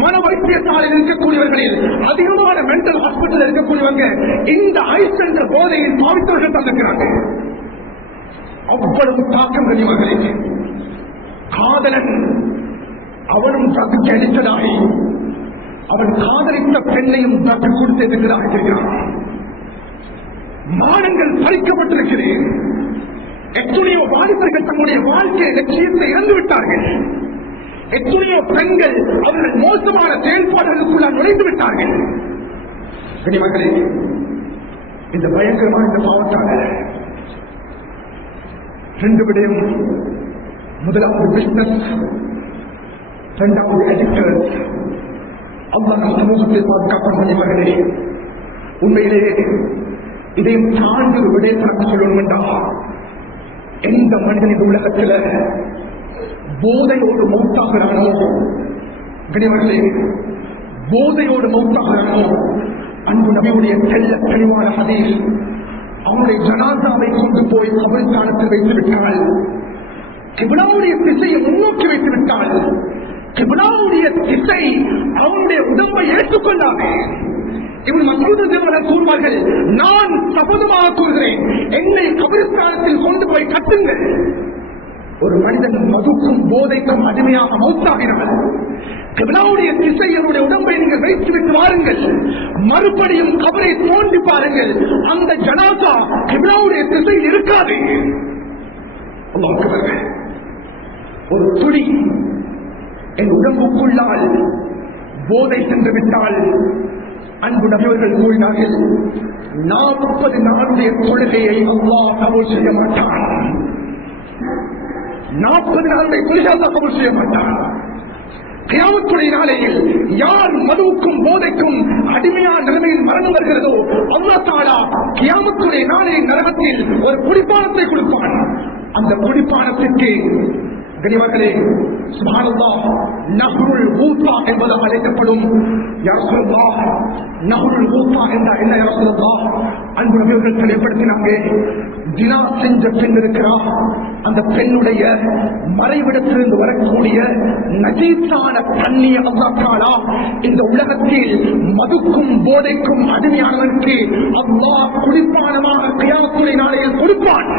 மன வைத்தியசாலையில் இருக்கக்கூடியவர்களில் அதிகமான மென்டல் ஹாஸ்பிட்டல் இருக்கக்கூடியவங்க இந்த ஐஸ் என்ற போதையில் பாவித்தவர்கள் தந்திருக்கிறாங்க. அவ்வளவு தாக்கம் கனிமகளே. காதலன் அவனும் தகுதி அளித்ததாகி அவன் காதலித்த பெண்ணையும் தட்டு கொடுத்திருக்கிறதாக இருக்கிறான். மானங்கள் பறிக்கப்பட்டிருக்கிறேன். எத்தனையோ வாலிபர்கள் தன்னுடைய வாழ்க்கை லட்சியத்தை இழந்துவிட்டார்கள். எத்தனையோ பெண்கள் அவர்கள் மோசமான செயல்பாடுகளுக்குள்ள நுழைந்து விட்டார்கள். கனிமகளே, இந்த பயங்கரமான இந்த பாவத்தான ரெண்டு விடயம். முதலாவது பிசினஸ், இரண்டாவது எடிக்டர். அல்லாஹ் சமூகத்தை பாதுகாப்பான மகளே, உண்மையிலேயே இதையும் தாண்டி ஒரு விடயத்தை சொல்லணும் என்றால், எந்த மனிதனின் உலகத்தில் போதையோடு மௌத்தாகிறானோ, கனிமகளே, போதையோடு மௌத்தாகிறானோ, அன்பு நபியுடைய தெல்ல தெளிவான ஹதீஸ், அவனுடைய ஜனாசாவை கொண்டு போய் கபரிஸ்தானத்தில் வைத்து விட்டால், கிப்லாவுடைய திசையை முன்னோக்கி வைத்து விட்டால், கிப்லாவுடைய திசை அவனுடைய உடம்பை ஏற்றுக்கொள்ளாது. இவன் மசூது கூறுவார்கள், நான் சபதமாக கூறுகிறேன், என்னை கபரிஸ்தானத்தில் கொண்டு போய் கட்டுங்கள். ஒரு மனிதன் மதுக்கும் போதைக்கும் அடிமையாக மௌத்தாகினார். கிப்லாவுடைய திசை அவருடைய உடம்பை நீங்கள் வைத்துவிட்டு வாருங்கள். மறுபடியும் கபரை தோண்டி பாருங்கள், அந்த ஜனாசா கிப்லாவுடைய திசையில் இருக்காது. ஒரு துளி என் உடம்புக்குள்ளால் போதை சென்று விட்டால், அன்பு நபியவர்கள் கூறினார்கள், 40 நாளுடைய தொழுகையை அல்லாஹ் கபூல் செய்ய மாட்டான். 40 நாளுடைய தொழுகை அல்லாஹ் கபூல் செய்ய மாட்டான். கியாமத்துடைய நாளையில் யார் மதுவுக்கும் போதைக்கும் அடிமையான நிலைமையில் மரணம் வருகிறதோ, அல்லாஹ் தஆலா கியாமத்துடைய நாளையில் நரகத்தில் ஒரு குடிப்பானத்தை கொடுப்பான். அந்த குடிப்பானத்திற்கு கனிமகளே, சுப்ஹானல்லாஹ், நஹ்ருல் ஊத்தா என்பது அழைக்கப்படும். யா ரசூலல்லாஹ், நஹ்ருல் ஊத்தா என்றால் என்ன யா ரசூலல்லாஹ்? அன்பு நபியவர்கள் தெளிவுபடுத்தினாங்க, தினா செஞ்ச பெண் இருக்கிறார், அந்த பெண்ணுடைய மறைவிடத்திலிருந்து வரக்கூடிய நஜீஸான தண்ணியை அல்லாஹ் தஆலா இந்த உலகத்தில் மதுக்கும் போதைக்கும் அடிமையானவனுக்கு அல்லாஹ் குடிப்பானமாக கியாமத்துடைய நாளையில் கொடுப்பான்.